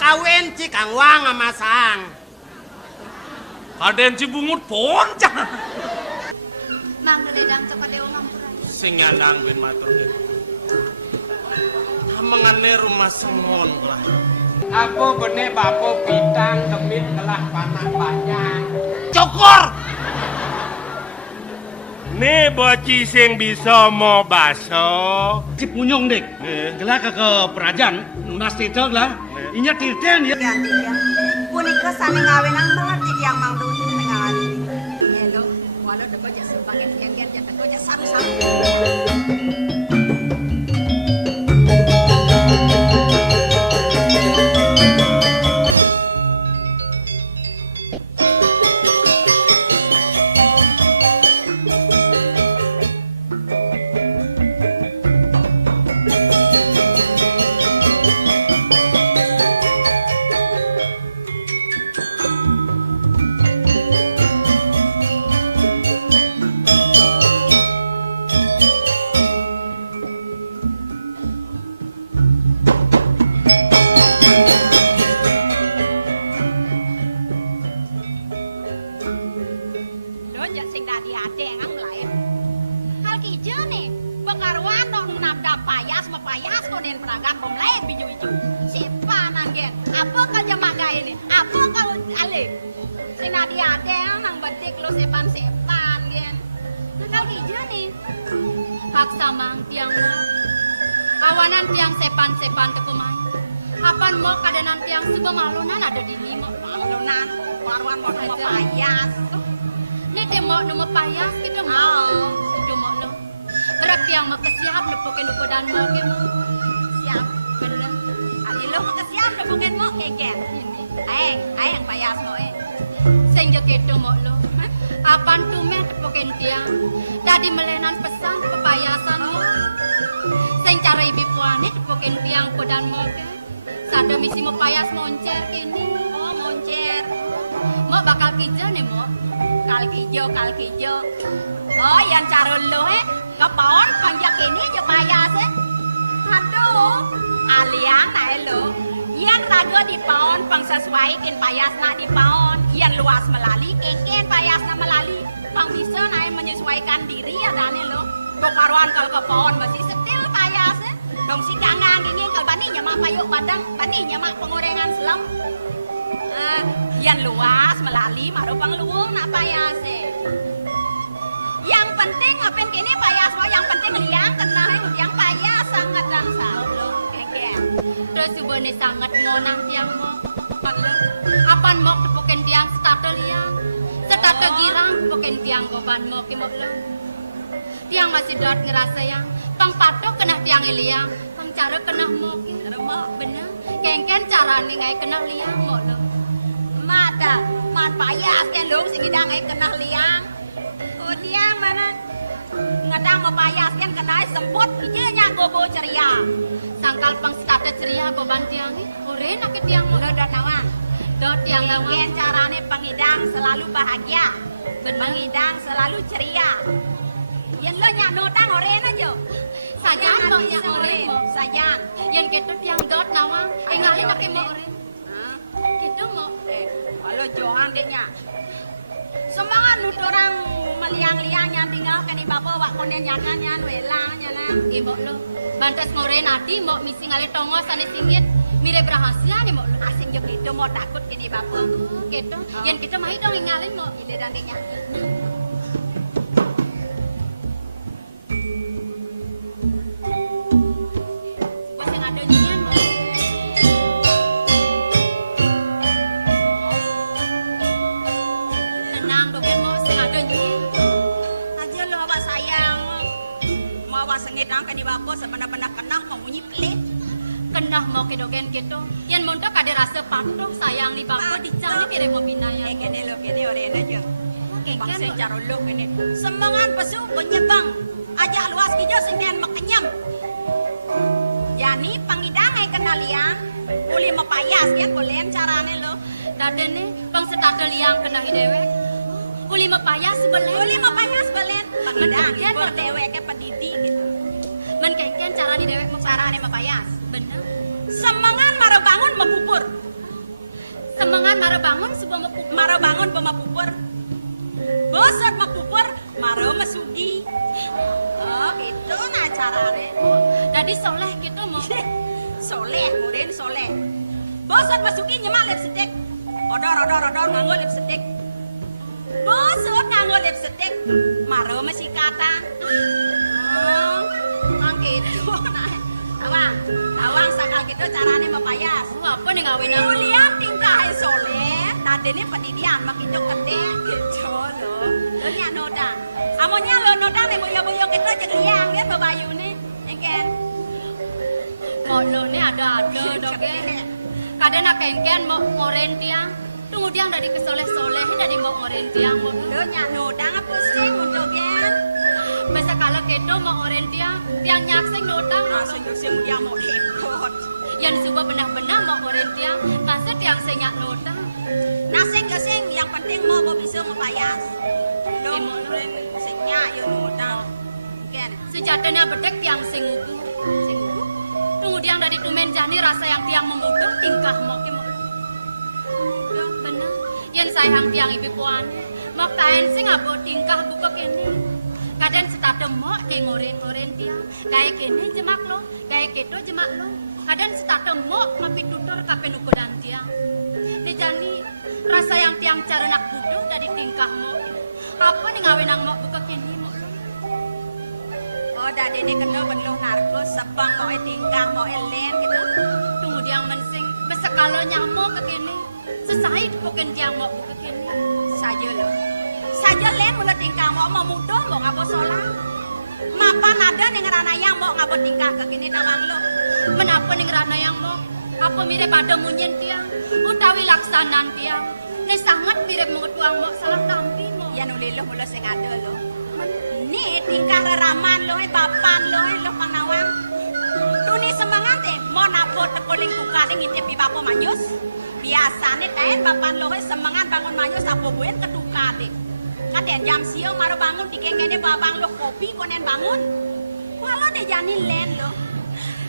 kawin cikang wang masang. Kaden Cibungut poncang. Mang ledang kepada ngampura. Sing nyandang ben matur. Mengane rumah sengon lah. Aku benih bapo bintang demit kelah panak banyak. Cokor. Nih boci sing bisa mau baso. Si punyong dek, gelah ke perajan, nas titel lah. Inya tirten ya. Ganti ya. Punika sane ngawin ang melarti yang mang dun ngawin. Hello, walau dego ja sebagian gen-gen ja dego ja saru-saru. Awanan tiang sepan-sepan tepumai. Apan mo kadanan tiang subamalunan ada di ni mo malunan. Warwan mo payas. Ni temo no payas kita mo. Itu mo lo. Berak tiang mo kesiap lepokin upodan mo ke mo. Siap bener. Ali lo mo kesiap lepokin mo keken. Ang payas mo Sing jo keto mo lo. Apan tumen tepokin tiang. Dadi melenan pesan pepayasan mo. Sing cara ibu puanit poken tiang podan moke. Sada misi mo payas moncer ini. Oh moncer. Mo bakal kijo nih mo. Kal kijo. Oh yang cara lo kapaon panjak ini jo payas Aduh. Aliang nae lo. Yang rago di paon pang sesuaikin payas na di paon. Yang luas melali keken payas na melali. Pang bisa nae menyesuaikan diri ya dane lo. Kaparuan kalau ke pohon masih setil payas dong si gangang ingin kalau bani nyamak payuk badan bani nyamak pengorengan selam yang luas melali maru pangluung nak payas yang penting ngapain kini payas mau yang penting liang kena yang payas sangat langsa keken terus subone sangat ngonang tiang mo apan mo tepukin tiang starter liang starter girang tepukin tiang goban mo kimok lo tiang masih dot ngerasa yang pang patok kena tiang liang pang cara kena mo bener kengken cara ni ngai kena liang mo lo mata man payas ken lu sing idang ngai kena liang oh tiang mana ngadang mo payas ken kena semput nya gobo ceria sangkal pang skate ceria goban tiang ni ore nak tiang mo dot nawang dot tiang nawang ken carane pangidang selalu bahagia dan pangidang selalu ceria yang lo nyak notang oren aja. Sajan mau nyak oren. Sajan. Yang ketut yang dot nawang. Ngalih nak mau oren. Itu mau. Kalau Johan deknya. Semangat nut orang meliang-liang yang tinggal kan ibu bapak wak konen nyan wela nyana. Ibu lo. Bantas ngoren ati mau misi ngalih tongos ane singit. Mire berhasil nih mau lo. Asing jok itu mau takut kini bapak. Gitu. Yang kita mau dong ngalih mau ide dan deknya. Sengit angka di bako sebenar-benar kenang pengunyi pelit. Kenah mau kedogen gitu. Yang montok ada rasa patuh sayang di bako dicang ni pire mau binaya. Kene lo kene orang aja. Bangsa caro lo kene. Semangan pesu penyebang. Aja luas kijo singen makenyam. Yani pangidang ay kenal liang. Uli mapayas kan boleh carane lo. Dadene pang setata liang kenang idewe. Uli mapayas belen. Pangidang kan berdewe ke pendidik gitu. Men keken cara di dewek mau carane mapayas. Bener. Semangan maro bangun mengubur. Semangan mara bangun sebuah Maro bangun pema pupur. Bosot ma pupur, maro masugi. Oh, gitu nah carane. Jadi soleh gitu mau. Soleh, murin soleh. Bosot masugi nyemak lipstick. Odor nganggo lipstick. Bosot nganggo lipstick. Maro masikatan. Oh, gitu nah. Awang sakal gitu carane mapayas. Apa nih ngawin aku? Kuliah tingkah soleh, nadene pendidikan makidok gede gitu loh. Lo nya noda. Amonya lo noda nih boyo-boyo kita jadi liang kan babayu nih. Engken. Mau lo nih ada dok ya. Kadang nak engken mau ngoren tiang. Tunggu tiang dari kesoleh-soleh dari mau ngoren tiang mau. Lo nya noda ngapa sih untuk gen? Masa kalau kita mau ngoren tiang nyakseng notang. Langsung sing dia mau ikut. Yang coba benar-benar mau ngoren tiang. Masa tiang senyak notang. Nah sing yang penting mau bisa mapayas. Lo singnya yo noda. Engken. Sejatinya bedek tiang singuku. Tunggu tiang dari tumen jani rasa yang tiang membuka tingkah mau kemo. Benar. Yang sayang tiang ibu puan. Mau kain sing abo tingkah buka kini. Kadang setade mau di ngoren tiang. Kayak kini jemak lo, kayak gitu jemak lo. Kadang setade mau mapi tutur kapen ukuran tiang. Di jani rasa yang tiang cara nak budo dari tingkah mau. Apa nih ngawin ang mau buka kini mau. Oh, dadi ini kena benuh narko sebang mau tingkah mau elen gitu. Tunggu diang mensing. Besekalo nyamo ke kini. Sesai bukan diang mau buka kini. Saja len mula tingkah mau mudah mau ngabo sholat. Mapan ada ning rana yang mau ngabo tingkah ke kini tawang lo. Menapa ning rana yang mau? Apa mirip pada munyin tiang? Utawi laksanan tiang. Ini sangat mirip mengetuang mau salah tampi mau. Ya nuli lo mula sing ada lo. Ni tingkah reraman lo bapan lo panawang. Tuni semangat mau napo tekoling tukaling ngintip di bapo manyus. Biasane taen bapan lo semangat bangun manyus apa buen ketukade. Kaden jam siang maro bangun dikengene babang lo kopi konen bangun. Walau de jani len lo.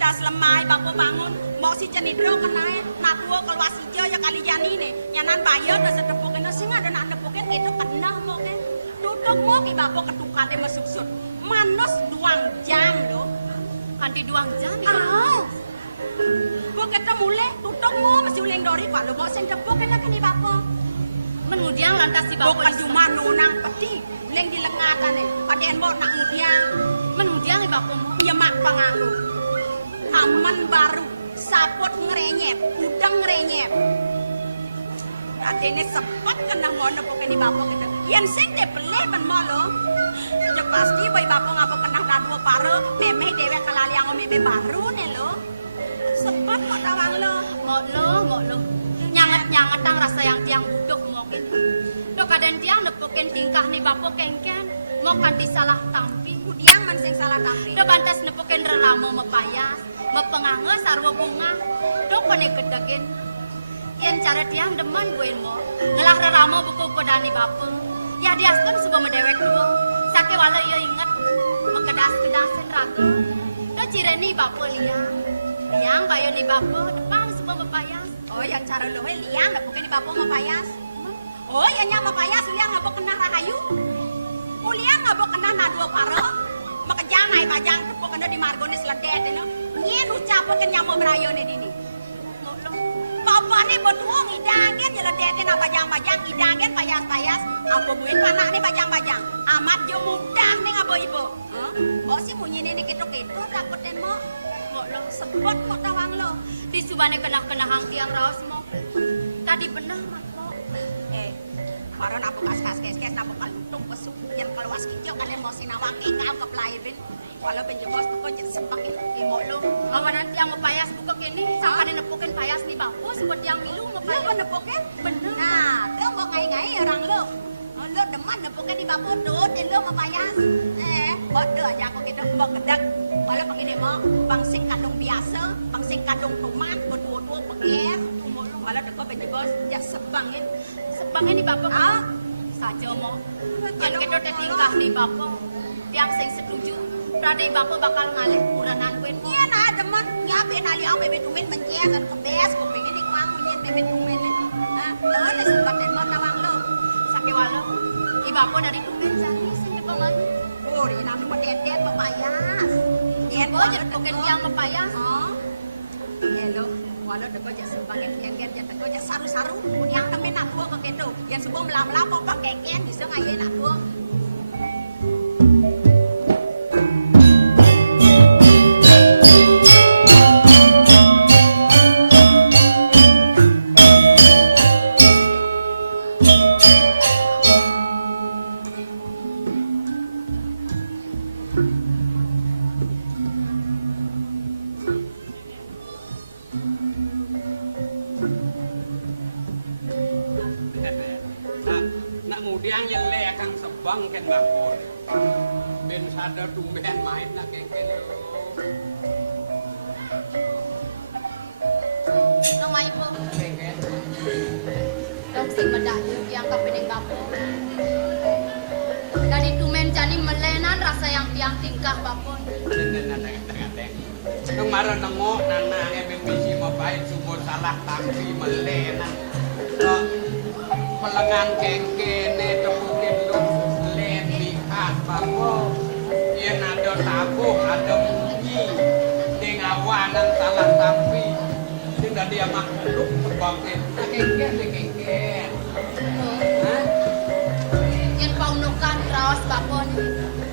Das lemai bapo bangun mau si cenidro kenae natuo keluar sijo ya kali jani ne. Nyanan bayar da sedepuken sing ada nak nepuken gitu kenah mo ke. Tutuk mo ki bapo ketukade mesusut. Manus 2 jam lo. Kanti 2 jam. Kok kita mulai tutuk mo masih uleng dori kalau mau sing depuken lagi ni bapo. Mengudiang lantas si bapak. Bukan cuma nunang peti, leng di lengatan nih. Paden mau nak ngudiang. Mengudiang bapak mau. Iya mak panganggu. Aman baru, sapot ngerenyep, udang ngerenyep. Tadi ini sempat kena ngono pokoknya di bapak kita. Yang sing de peleh ben malo. Ya pasti boy bapak ngapa kena dua paro, memeh dewe kalali yang memeh baru nih lo. Sempat mau tawang lo. Mau lo. Nyangat tang rasa yang tiang budok mau kini. Do kadang tiang nepukin tingkah nih bapak kengken. Mau kanti salah tampi. Yang man sing salah tampi. Do bantas nepukin relamo mepayas. Mepengange sarwa bunga. Do kone kedakin. Yang cara tiang demen buin mo. Ngelah relamo buku kodani bapak. Ya diaskun sebuah medewek dulu. Sake wala ia ingat. Mekedas-kedasin raga. Do cireni bapak liang. Liang bayo ni bapak. Depan sebuah mepayas. Oh, yang cara lo liang nggak bukan di bapo mapayas. Oh, yang nyama payas liang nggak mau kena rahayu. Liang nggak mau kena nadua paro. Makejang ay pajang tuh kena di margone seledet ini. Nyen ucap kan nyama berayo nih dini. Papa nih bertuang idangen jeledetin apa pajang idangen payas. Apa buin panak nih pajang. Amat jo mudah nih ngabo ibu. Oh si munyi nih gitu dapetin mo. Lo sebut kok tawang lo. Disubane kena-kenahang tiang raos mo. Tadi benar mo. Maron aku kes napo kaluntung pesuk yang keluas kijau kalian mau sinawang kau ke pelairin. Walau penjebos kok jadi sempak Imo lo. Awanan tiang mau payas buka kini. Sampai nepukin payas ni bapo sebut yang milu mau payas. Lo nepukin? Bener. Nah, lo mau ngai orang lo. Lo demen nepukin di bapo tuh, dan lo mau payas. Bodoh aja aku gitu mau gedek. Walau begini mau bangsing kandung biasa, bangsing kandung tuman, berdua-dua peger. Walau dekat penjebos ya sebangin. Sebangnya ni bapo. Saja mo. Yang kita tingkah ni bapo. Tiang sing setuju. Pradai bapo bakal ngalih kuranan kuen. Iya nah demen. Ngapain ali ang bebek kumen mencet dan kebes. Kupingin ikmang menyen bebek kumen. Lo sudah tembak nawang lo. Sakit walau. Iba po dari tumben jani sing dipaman. Oh, di dalam pedet papayas. Dia Oh, jadi bukan tiang mapayas. Oh. Hello. Walau deko jak sembangan yang jak deko jak saru-saru. Yang kami nak buat ke kedo. Yang sebelum lam-lam pakai gen bisa ngaye nak buat. Nak ngudiang yang le kang sebang kan bakor. Ben sadar tumben main nak kengken lo. Namai po. Kengken. Dong sing medayu tiang kapening bapo. Dari tumben jani melenan rasa yang tiang tingkah bapon. Nang marah nengok nana yang bisi mabain subur salah tapi melena. Pelengan kengkene tepukin lu len lihat bapo. Ia ada tabuh ada munyi. Ding awanan salah tapi. Ding dia makhluk terbangin. Kengken. Hah? Yang paunukan rawas bapon.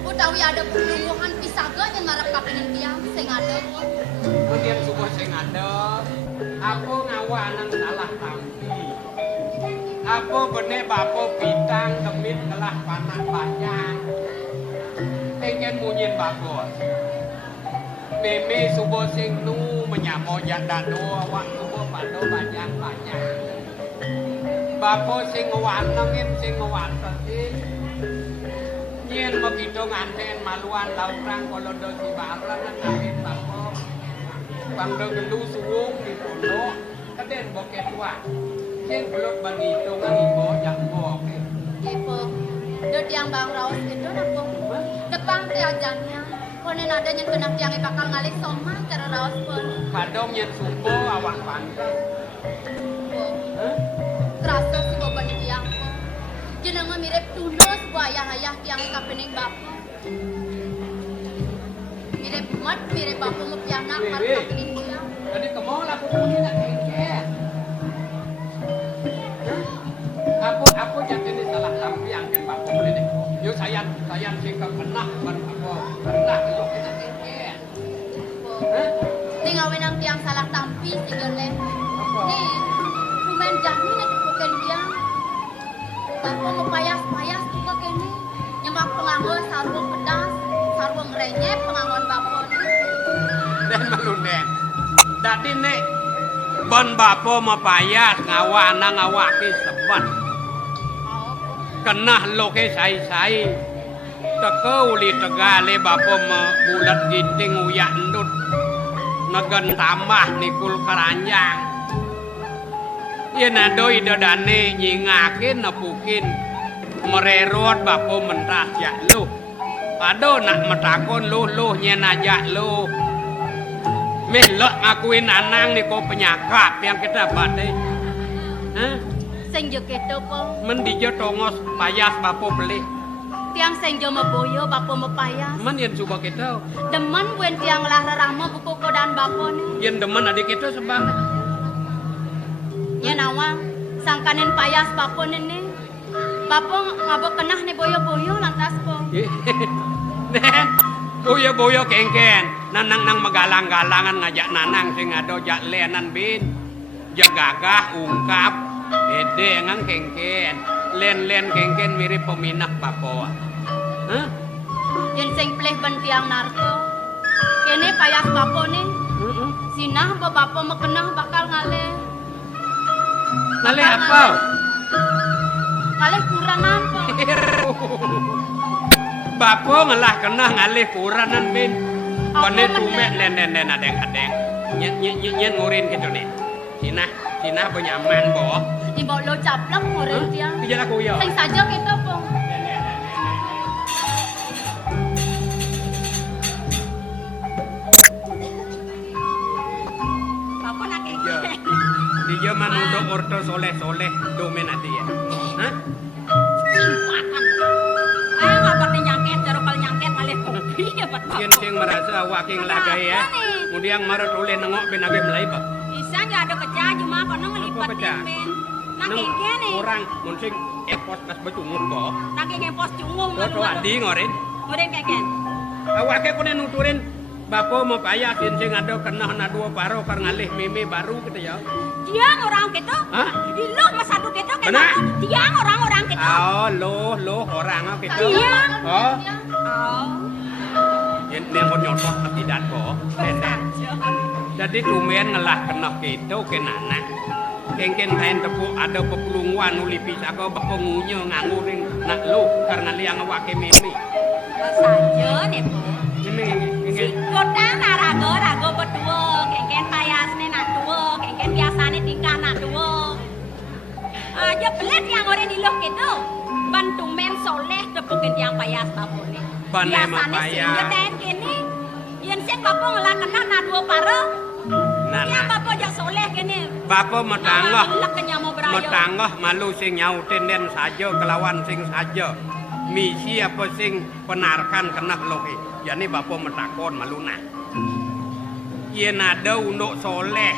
Utawi ada perluluhan pisaga yang marap kapening tiang sing ada po. Kemudian subuh sing ada. Aku ngawanan salah tapi. Aku benek bapo bintang demit telah panak banyak. Pengen munyin bapo. Meme subuh sing nu menyamo janda doa waktu subuh pado banyak. Bapo sing ngewantengin sing ngewantengin. Nyen begitu nganten maluan laurang kolondo si barang nganten bapo. Bangdo gelu suwung di pondok keden boket tua. Sing belum begitu kan ibu jak bok. Ipo. Do tiang bang rawas itu na po. Depan tiajannya. Konen ada yang kena tiang bakal ngalik soma cara rawas po. Padong yang sumbo awak pantas. Po. Hah? Terasa si boban tiang po. Jenengan mirip tunos ayah-ayah tiang kapening bapo. Mirip mat mirip bapo ngepianak harus kapening tiang. Jadi kemau lah aku punya nak kengket. Aku jadi ini salah tapi yang kan bapo boleh deh. Yo sayang sih pernah bapo pernah lo kita kengket. Po. Hah? Tinggal wenang tiang salah tampi sigale. Ni kumen jani na dipuken tiang. Bapo mau payas juga kene. Nyemak pengangon sarung pedas, sarung renyep pengangon bapo. Dan malunen. Dadi nek bon bapo mapayas ngawana ngawaki sebat. Kenah loke sai-sai. Tekau li tegale bapo bulat ginting uyak endut. Negen tambah nikul keranjang. Yen adoi dadane nyingakin nepukin. Mererot bapo mentas ya lu. Ado nak metakon lu nyen aja lu. Melok ngakuin anang ni kau penyakap yang kita badai. Hah? Sing jo keto po. Mendijo tongos payas bapo beli. Tiang sing jo meboyo bapo mepayas. Men yen coba kita. Demen buen tiang lah rarama buku kodan bapo ni. Yen demen adik kita sebang. Nya nawang sangkanen payas bapo ni. Bapo ngabo kenah ni boyo-boyo lantas po. Nen, boyo kengken. Nanang magalang-galangan ngajak nanang sing ado jak lenan bin. Jak gagah ungkap. Ede ngang kengken. Len kengken mirip peminah bapo. Hah? Yen sing pleh ben tiang narko. Kene payas bapo ni. Sinah bapo mekenah bakal ngale. Ngale apa? Ngale kuranan po. Bapo ngalah kenah ngalih kuranan bin. Kone tumek len adeng. Nyen ngurin gitu nih. Sinah benyaman boh. Ibo lo caplak ngurin tiang. Pijal aku yo. Sing saja kita po. Bapo nak Yo. kengket. Di iya manungso ordo soleh-soleh domen ati ya. Hah? Simpatan. Ayo ngapat nyangket, jarokal nyangket malih kopi ya bat bapak. Yen sing merasa awake nglagae ya. Kemudian marot oleh nengok ben age mlai ba. Bisa ya ada pecah cuma kono ngelipat pecah? tempen. Nang kene. Orang mun sing epos kas becungut kok. Nang kene pos cungum. Kok adi ngoren. Ngoren keken. Awake kene nuturin Bapo mau payah sing ada kena na dua paro kar ngalih meme baru gitu ya. Tiang orang gitu. Hah? Iloh mas satu gitu kan. Benar? Tiang orang gitu. Oh, loh orang gitu. Tiang. Oh. Oh. Yen kon nyotos tidak kok. Pendek. Jadi tumen ngelah kena gitu kenana. Kengken kain tepuk ada pepulungan uli bisa kau bapo ngunyo nganguring nak lu karena liang awake meme. Saja nih po. Ini. Sikotang rago berdua, kengken payasnya nak dua, kengken biasanya tingkah nak dua. Aja pelet yang orang iloh gitu, bantu men soleh tepukin yang payas bapo nih. Banema payas. Biasanya sih kini, yang sih bapo ngelak kena nak dua paro. Yang bapo jak soleh kini. Bapo metanggah, metanggah metanggah malu sing nyautin den saja kelawan sing saja. Misi apa sing penarkan kena lohe. Yani bapo metakon maluna. Yen ada unduk soleh.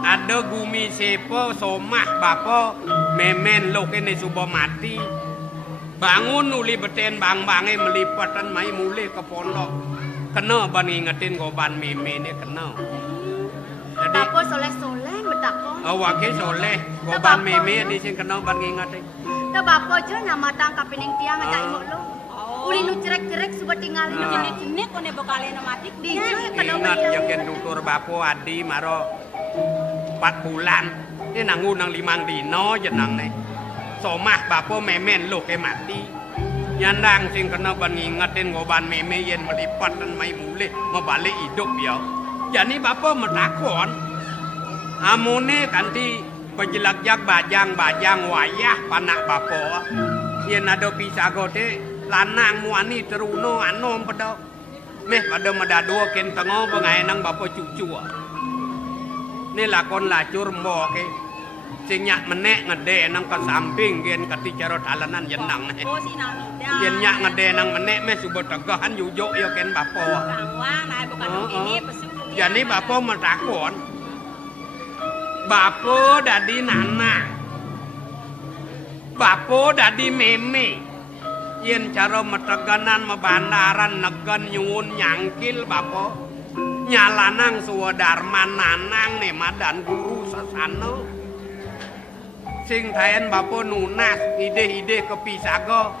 Ada gumi sepo somah bapo memen lohe ne subo mati. Bangun uli beten bang-bange melipatan mai mulih ke pondok. Kena ban ngingetin goban meme ne kena. Jadi Bapo soleh-soleh betakon. awake soleh goban meme di sing kena ban ngingetin. Da bapo aja nama tangkap ning tiang aja imok lo. Uli nu cerek-cerek suba tingali nu jenis kone bekale mati. Dijo kada Ingat jaken tutur bapo adi maro 4 bulan. Ini nanggu nang 5 dino jenang nih. Somah bapo memen lo ke mati. Nyandang sing kena ban ngingetin goban meme yen melipat dan mai mulih mebalik hidup ya. Jadi bapo metakon. Amune kanti pejelak-jak bajang-bajang wayah panak bapo. Yen ada pisagote lanang muani teruno anom pada meh pada medadua ken tengo pengaenang bapo cucu. Ni lakon lacur mboke sing nyak menek ngede nang ke samping gen kati carot alanan jenang. Oh si nang. Yen nyak ngede nang menek meh subo tegahan yujok yo ken bapo. Bawang nah bukan ini pesu. Jadi bapo metakon. Bapo dadi nana. Bapo dadi meme. Yen cara meteganan mebandaran negen nyuwun nyangkil bapo. Nyalanang suwadarman nanang ne madan guru sasana. Sing taen bapo nunas ide-ide kepisago.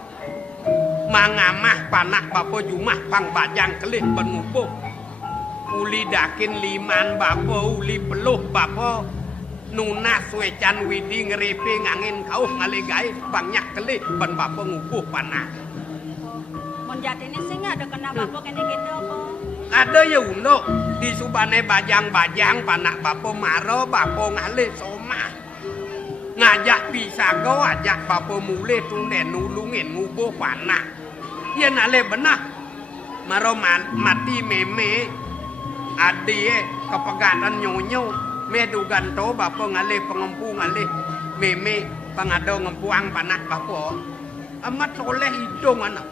Mangamah panah bapo jumah pang bajang kelih penupuh. Uli dakin liman bapo uli peluh bapo. Nunas wecan widi ngerepe ngangin kauh ngalegai banyak kelih ban bapo ngubuh panah. Mon jatine sing ada kena bapo kene gitu kok. Ada ya uno di subane bajang-bajang panak bapo maro bapo ngalih somah. Ngajak pisago ajak bapo mulih tunden nulungin ngubuh panah. Yen ale benah maro mati meme adie kepegatan nyonyo. Medugan to bapo ngalih pengempu ngalih meme pangado ngempuang panak bapo. Amat soleh hidung anak.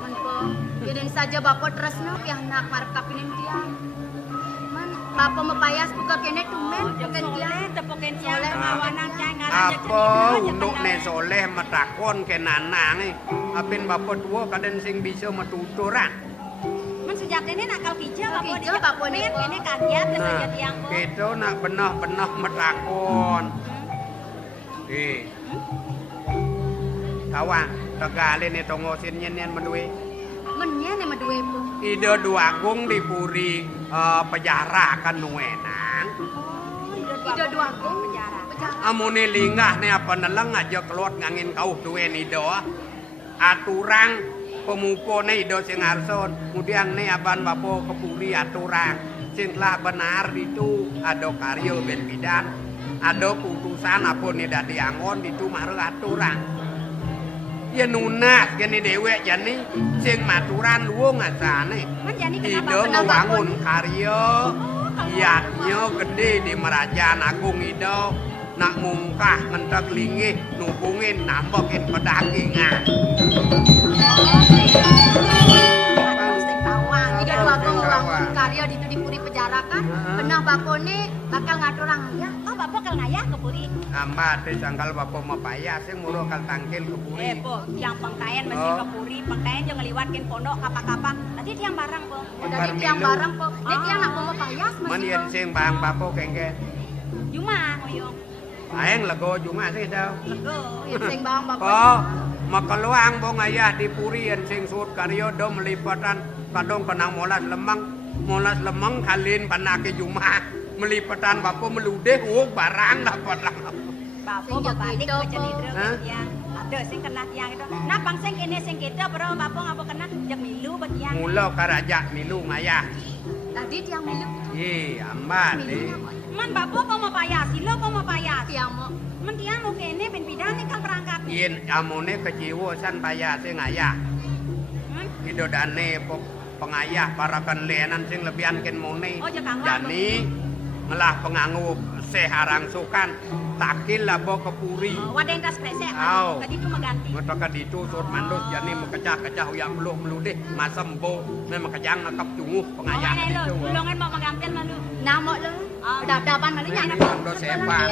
Man po, yun saja bapo tresno pi anak marep kapining tiang. Man bapo mapayas buka kene tumen bukan tiang tepukin soleh ngawanang cai Apa unduk ne soleh metakon ke nanang apin bapo tua kaden sing bisa metuturan. Men sejak ini nakal kijang bapo Kijang, bapo men nih, Po. kene kagiat Nah, saja tiang kok. gitu nak benah-benah metakon. Tawang, tegale ne tongosin nyen menduwe. mennya ne maduwe po. Ide duagung dipuri penjara kan nuenang. Ida dua gong penjara. Amune linggah ne apa neleng aja keluar ngangin kau duen ido. Aturang pemupone ido sing arson. Kemudian ne aban bapo kepuri aturang. Sing telah benar itu ada karyo ben bidan. Ada putusan apa ne dadi angon itu mare aturang. Ya nunas gini dewek jani sing maturan luwung asane. Men jani Ido kenapa ngewangun karyo. Yatnya gede di Merajaan Agung itu nak mungkah ngentek linggih nubungin nambokin pedagingan. Sing tawang. Jika bapak ngebangun karya di Puri Penjara kan, benang bapak nih bakal ngatur orang ya. Oh, bapak kalau ngayah ke Puri. Ambat sangkal bapak mau payah sing mulu kal tangkil ke Puri. Po, tiang pengkayan mesti ke Puri, pengkayan jangan ngeliwatkin pondok kapak-kapak. Tadi tiang barang, Po. Udah di tiang barang po. Dia tiang nak mau payas Man masih yen sing bang bapak kengke. Juma ngoyong. Aeng lego cuma sih tau. Lego. yang sing bang bapak. Po, makaluang bo ngayah di Puri yen sing sud karyo do melipatan kadong penang molas lemeng kalin panake Juma melipatan bapak meludeh barang dapat lah. Bapak balik ke cenidra Hah? tiang. Ada sing kena tiang itu. Nah, pang sing kene sing kita bro bapak ngapa kena jak milu bet tiang. Mula karaja milu ngayah. Tadi tiang milu. Ambat Man bapak apa mau payas, silo apa mau payas. Tiang mau. Man tiang mau kene ben bidane kan perangkat. yen amone keciwo san payah sing ngayah. Idodane pengayah parakan leanan sing lebihan ken mone. Oh, ya, Kang. Jani ngelah pengangu seharang sukan takil labo ke Puri. Wadah tas kresek. Au. Tadi itu mengganti. Metoka ditu sud mandus jani mekecah-kecah yang belum meludih masembo memang kejang nakap cunguh pengayah Ngene lo, itu. bulungan mau menggampian malu. Namo lo. Dapan malu nyana. Ini sepan.